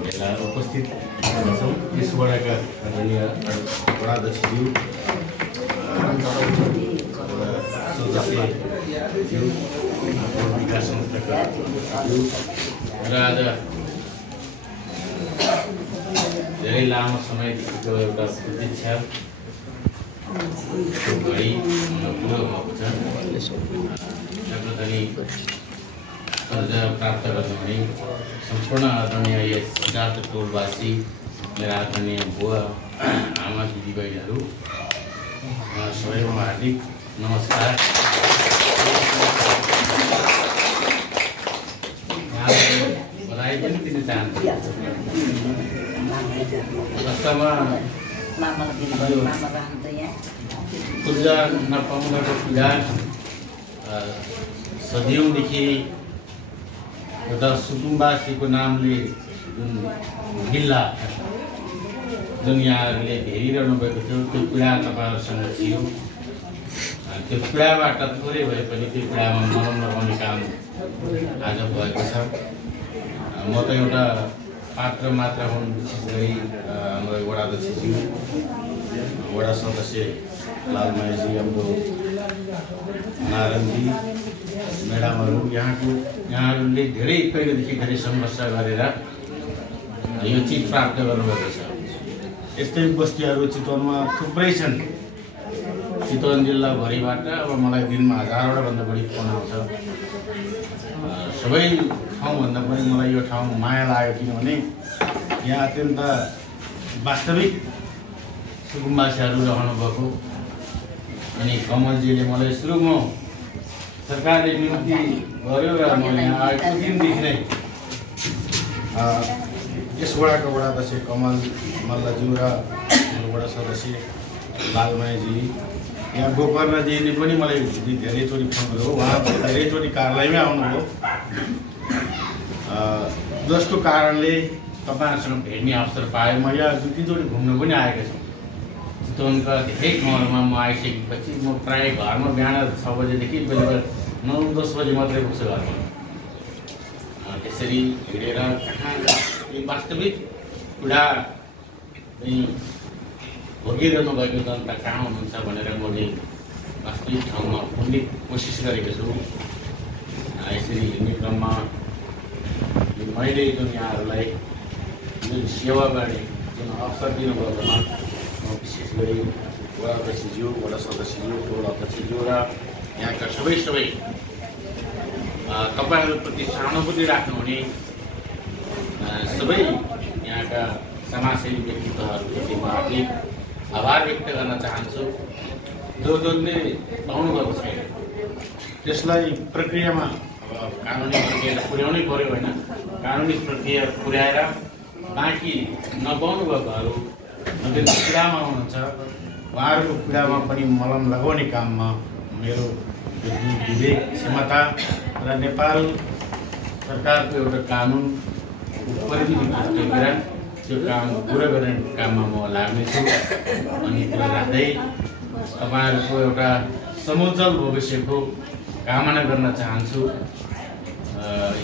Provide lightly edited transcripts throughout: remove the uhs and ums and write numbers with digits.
बेला उपस्थित छौँ यस वडाका आदरणीय वडाध्यक्षज्यू सदस्यज्यू विकास संस्थाका र आज धेरै लामो समयदेखिको एउटा प्रतीक्षा घडी पुरो भएको छ प्राप्त गर्नु भने सम्पूर्ण आदरणीय यस सिद्धार्थ टोलवासी मेरा आदरणीय बुवा आमा दिदीबहिनीहरू सबैको हार्दिक नमस्कार। बधाई पनि दिन चाहन्छु। वास्तवमा पूजा नपाउनको पीडा सदियौँदेखि एउटा सुकुम्बासीको नामले जुन गिल्ला जुन यहाँहरूले हेरिरहनु भएको थियो त्यो पीडा तपाईँहरूसँग थियो। त्यो पीडाबाट थोरै भए पनि त्यो पीडामा मलम लगाउने काम आज भएको छ। म त एउटा पात्र मात्र हुन्, विशेष गरी हाम्रो वडाध्यक्षज्यू वडा सदस्य लालमायाजी हाम्रो नारायणजी म्याडमहरू यहाँहरूले धेरै पहिलेदेखि धेरै सङ्घर्ष गरेर यो चिज प्राप्त गर्नुभएको छ। यस्तै बस्तीहरू चितवनमा थुप्रै छन्। चितवन जिल्लाभरिबाट अब मलाई दिनमा 1000वटा भन्दा बढी फोन आउँछ। सबै ठाउँभन्दा पनि मलाई यो ठाउँ माया लाग्यो, किनभने यहाँ अत्यन्त वास्तविक सुकुम्बासीहरू रहनुभएको। अनि कमलजीले मलाई सुरुमा सरकारले नियुक्ति गर्यो र म यहाँ आएको दिनदेखि नै यस वडाको वडाध्यक्ष कमल मल्लज्यू र वडा सदस्य लालमायाजी यहाँ गोकर्णजीले पनि मलाई धेरैचोटि फोन गर्यो। उहाँ धेरैचोटि कार्यालयमै आउनुभयो, जसको कारणले तपाईँहरूसँग भेट्ने अवसर पाएँ। म यहाँ दुईचोटि घुम्नु पनि आएको छु। चितवनका धेरै ठाउँहरूमा म आइसकेपछि म प्रायः घरमा बिहान 6 बजेदेखि बेलुका 9-10 बजे मात्रै पुग्छु घरमा। त्यसरी हिँडेर वास्तविक कुरा भोगिरहनु भएको जनता कहाँ हुनुहुन्छ भनेर मैले वास्तविक ठाउँमा पुग्ने कोसिस गरेको छु। यसरी हिँड्ने क्रममा मैले जुन यहाँहरूलाई जुन सेवा गर्ने जुन अवसर दिनुभएकोमा विशेष गरी वडाध्यक्षज्यू वडा सदस्यज्यू टोल अध्यक्षज्यू र यहाँका सबै तपाईँहरूप्रति सहानुभूति राख्नुहुने सबै यहाँका समाजसेवी व्यक्तित्वहरूप्रति म हार्दिक आभार व्यक्त गर्न चाहन्छु। जसले पाउनुभएको छैन त्यसलाई प्रक्रियामा कानुनी प्रक्रिया पुर्याउनै पर्यो होइन। कानुनी प्रक्रिया पुर्याएर बाँकी नपाउनुभएकोहरू जुन पीडामा हुनुहुन्छ उहाँहरूको पीडामा पनि मलम लगाउने काममा मेरो विवेक क्षमता र नेपाल सरकारको एउटा कानुन परिधि टेकेर त्यो काम पुरा गर्ने काममा म लाग्नेछु। अनि त्यो राख्दै तपाईँहरूको एउटा समुज्जवल भविष्यको कामना गर्न चाहन्छु।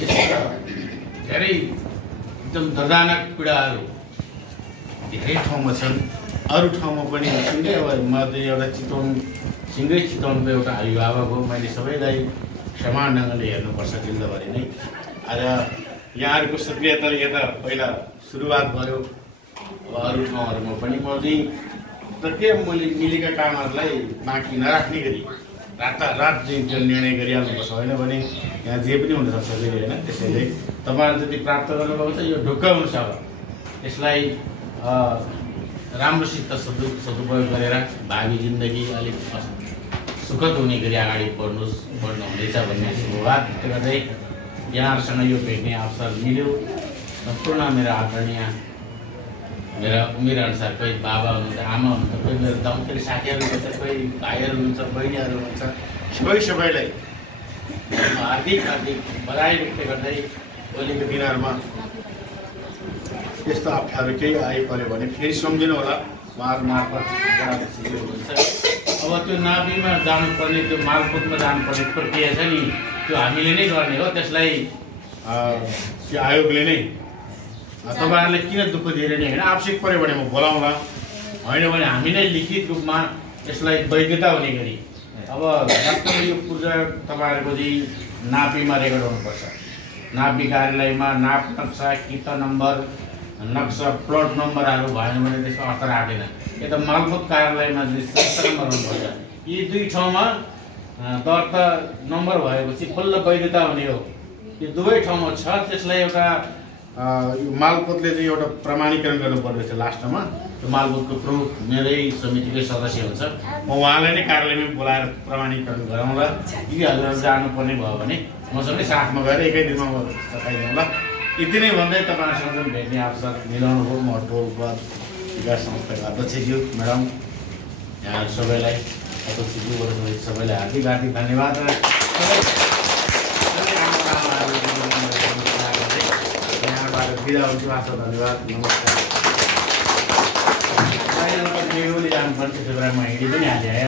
यस्ता धेरै एकदम दर्दनाक पीडाहरू धेरै ठाउँमा छन्, अरू ठाउँमा पनि सँगै। अब म चाहिँ एउटा सँगै चितवनको एउटा अभिभावक हो। मैले सबैलाई समान ढङ्गले हेर्नुपर्छ जिल्लाभरि नै। आज यहाँहरूको सक्रियताले यता पहिला सुरुवात भयो, अब अरू ठाउँहरूमा पनि म चाहिँ प्रक्रिया मैले मिलेका कामहरूलाई बाँकी नराख्ने गरी रातारात चाहिँ त्यो निर्णय गरिहाल्नुपर्छ, होइन भने यहाँ जे पनि हुनसक्छ फेरि होइन। त्यसैले तपाईँहरू जति प्राप्त गर्नुभएको छ यो ढुक्क हुनुसक्छ, यसलाई राम्रोसित सदुपयोग गरेर भावी जिन्दगी अलिक सुखद हुने गरी अगाडि बढ्नुहुनेछ भन्ने शुभवाद व्यक्त गर्दै यहाँहरूसँग यो भेट्ने अवसर मिल्यो। सम्पूर्ण मेरा आदरणीय मेरा उमेर अनुसार कोही बाबा हुनुहुन्छ, आमा हुनुहुन्छ, कोही मेरो दमकरी साथीहरू हुनुहुन्छ, कोही भाइहरू हुनुहुन्छ, बहिनीहरू हुनुहुन्छ, सबैलाई हार्दिक बधाई व्यक्त गर्दै भोलिको दिनहरूमा यस्तो अप्ठ्यारो केही आइपऱ्यो भने फेरि सम्झिनु होला। उहाँहरू मार्फत हुनुहुन्छ। अब त्यो नाभिमा जानुपर्ने, त्यो मालपोतमा जानुपर्ने प्रक्रिया छ नि, त्यो हामीले नै गर्ने हो। त्यसलाई त्यो आयोगले नै तपाईँहरूले किन दुःख दिएर नि होइन आवश्यक पऱ्यो भने म बोलाउँला, होइन भने हामी नै लिखित रूपमा यसलाई वैधता हुने गरी अब वास्तवमा यो पूर्जा तपाईँहरूको चाहिँ नापीमा रेकर्ड हुनुपर्छ। नापी कार्यालयमा नाप नक्सा, किता नम्बर, नक्सा प्लट नम्बरहरू भएन भने त्यसको अर्थ राख्दैन। यो त मालपोत कार्यालयमा चाहिँ संस्था नम्बर हुनुपर्छ। यी दुई ठाउँमा दर्ता नम्बर भएपछि बल्ल वैधता हुने हो। यो दुवै ठाउँमा छ, त्यसलाई एउटा मालपोतले चाहिँ एउटा प्रमाणीकरण गर्नुपर्नेछ। लास्टमा त्यो मालपोतको प्रमुख मेरै समितिकै सदस्य हुन्छ, म उहाँलाई नै कार्यालयमा बोलाएर प्रमाणीकरण गराउँला। यदि हजुरहरू जानुपर्ने भयो भने मसँगै साथमा गएर एकै दिनमा म सघाइदिउँला। यति नै भन्दै तपाईँहरूसँग भेट्ने अवसर मिलाउनु हो। म टोलबार विकास संस्थाका अध्यक्षज्यू म्याडम, यहाँ सबैलाई अध्यक्षज्यू सबैलाई हार्दिक हार्दिक धन्यवाद। र बिदा हुन्छु, आशा धन्यवाद, नमस्कार। जानुपर्ने त्यसो भए म हिँडी पनि हालेँ।